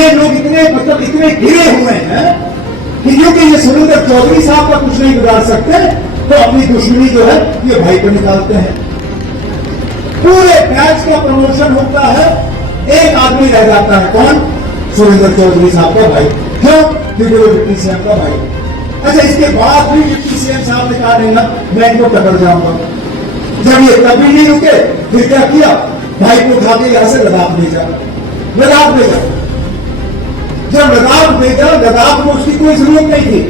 ये लोग इतने मतलब इतने घिरे हुए हैं कि क्योंकि ये सुरेंद्र चौधरी साहब का कुछ नहीं बिगाड़ सकते, तो अपनी दुश्मनी जो है ये भाई पर निकालते हैं। पूरे बैच का प्रमोशन होता है, एक आदमी रह जाता है, कौन? सुरेंद्र चौधरी साहब का भाई। क्यों? क्योंकि वो डिप्टी सीएम का भाई। अच्छा, इसके बाद भी डिप्टी सीएम साहब ने कहा नहीं ना, मैं इनको टकर जाऊंगा। जब ये तभी नहीं रुके, फिर क्या किया? भाई को उठा के यहां से लद्दाख भेजा। लद्दाख भेजा, जब लद्दाख भेजा, लद्दाख में उसकी कोई जरूरत नहीं थी।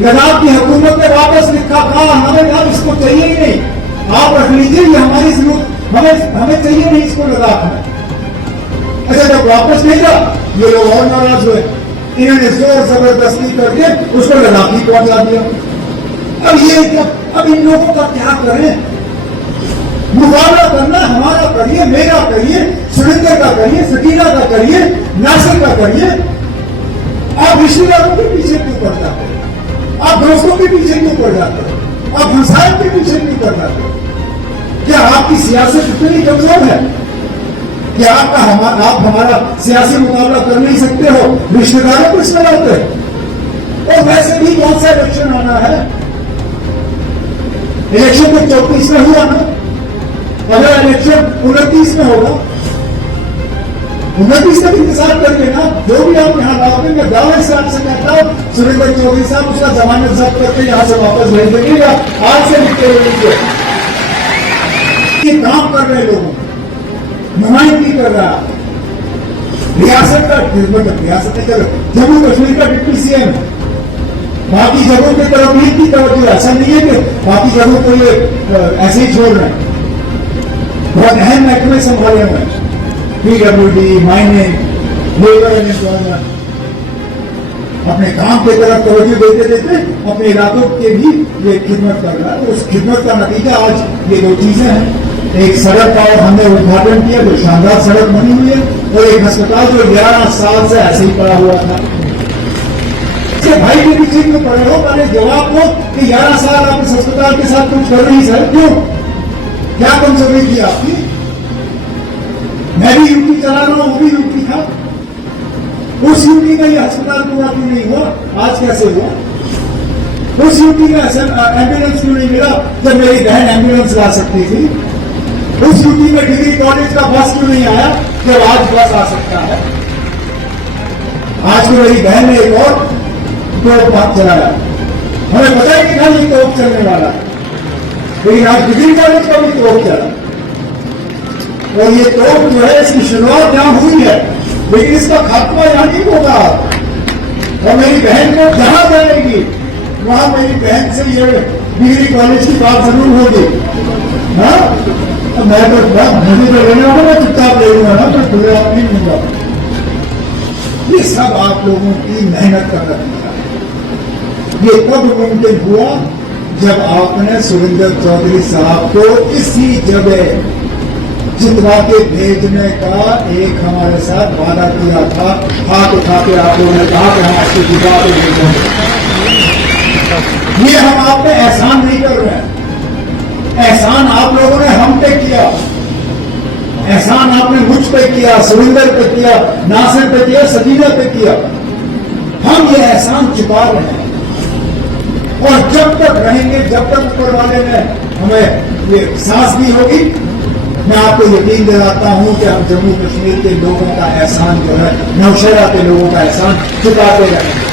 लद्दाख की हुकूमत ने वापस लिखा, कहा हमें अब इसको चाहिए ही नहीं, आप रख लीजिए, ये हमारी जरूरत, हमें चाहिए नहीं इसको लद्दाख में। अच्छा, जब वापस भेजा, ये लोग और नाराज हुए, इन्होंने जोर जबरदस्ती करके उसको लद्दाख ही पहुंचा दिया। अब इन लोगों का क्या करें? मुकाबला करना हमारा करिए, मेरा करिए, सुरेंद्र का करिए, सकीना का करिए, नासिर का करिए। आप रिश्तेदारों के पीछे क्यों पड़ जाते हैं? आप दोस्तों के पीछे क्यों पड़ जाते हैं? आप हमसायों के पीछे क्यों पड़ जाते हैं? क्या आपकी सियासत इतनी कमजोर है कि आप हमारा सियासी मुकाबला कर नहीं सकते हो? रिश्तेदारों को इसमें लाते हैं। और वैसे भी कौन सा इलेक्शन आना है? इलेक्शन तो 34 में हुआ ना, अगर इलेक्शन 29 में होगा, 29 तक इंतजार करके ना, जो भी आप यहां लाओगे, मैं दावे से आपसे कहता हूं, सुरेंद्र चौधरी साहब उसका जमानत जब्त करके यहां से वापस भेज देंगे, या आज से लिखते हुए ये काम कर रहे लोगों, नुमाइंदगी कर रहा है रियासत का, रियासत नहीं कर, जम्मू कश्मीर का डिप्टी सीएम, बाकी जगहों की तरफ नहीं की तवज्जो। ऐसा नहीं है कि बाकी जगहों को ये ऐसे ही छोड़ रहे हैं, बहुत अहम महकमे संभाले हुए हैं, PWD, mining, labour and employment. अपने काम की तरफ तवज्जो देते देते अपने इलाकों के भी ये खिदमत कर रहा है। उस खिदमत का नतीजा आज ये दो चीजें हैं, एक सड़क का हमने उद्घाटन किया, जो शानदार सड़क बनी हुई है, और एक अस्पताल जो 11 साल से ऐसे ही पड़ा हुआ था। भाई के पीछे क्यों पड़े हो? पहले जवाब दो कि 11 साल आप इस अस्पताल के साथ कुछ कर रही सर, क्यों? क्या कमजोरी थी आपकी? मैं भी यूपी चला रहा हूं, वो भी यूपी था, उस यूपी में यह अस्पताल पूरा क्यों नहीं हुआ? आज कैसे हुआ? उस यूपी में एम्बुलेंस क्यों नहीं मिला जब मेरी बहन एम्बुलेंस ला सकती थी? उस यूपी में डिग्री कॉलेज का बस क्यों नहीं आया जब आज बस आ सकता है? आज तो मेरी बहन ने एक और तोप बात चलाया, हमें पता ही नहीं था ये तोप चलने वाला है, लेकिन आज डिग्री कॉलेज का भी तोप चला। और ये तोप जो है, इसकी शुरुआत यहां हुई है, लेकिन इसका खात्मा यहां नहीं होगा। और मेरी बहन को जहां जाएगी वहां मेरी बहन से ये डिग्री कॉलेज की बात जरूर होगी। हाँ, तो मैं तो मुझे तो लेना होगा, मैं चुपचाप ले लूंगा ना, तो खुले आप नहीं लूंगा। ये सब आप लोगों की मेहनत का नतीजा है। ये कब मुमकिन हुआ? जब आपने सुरेंद्र चौधरी साहब को इसी जगह जितवा के भेजने का एक हमारे साथ वादा किया था। हाथ उठा के आप लोगों ने कहा कि हम आपको जितवा के भेजेंगे। ये हम आप पे एहसान नहीं कर रहे हैं, एहसान आप लोगों ने हम पे किया, एहसान आपने मुझ पे किया, सुरेंद्र पे किया, नासिर पे किया, सकीना पे किया। हम ये एहसान चुका रहे हैं, और जब तक रहेंगे, जब तक ऊपर वाले ने हमें ये सांस दी होगी, मैं आपको यकीन दिलाता हूं कि हम जम्मू कश्मीर के लोगों का एहसान जो है, नौशहरा के लोगों का एहसान चुकाते रहेंगे।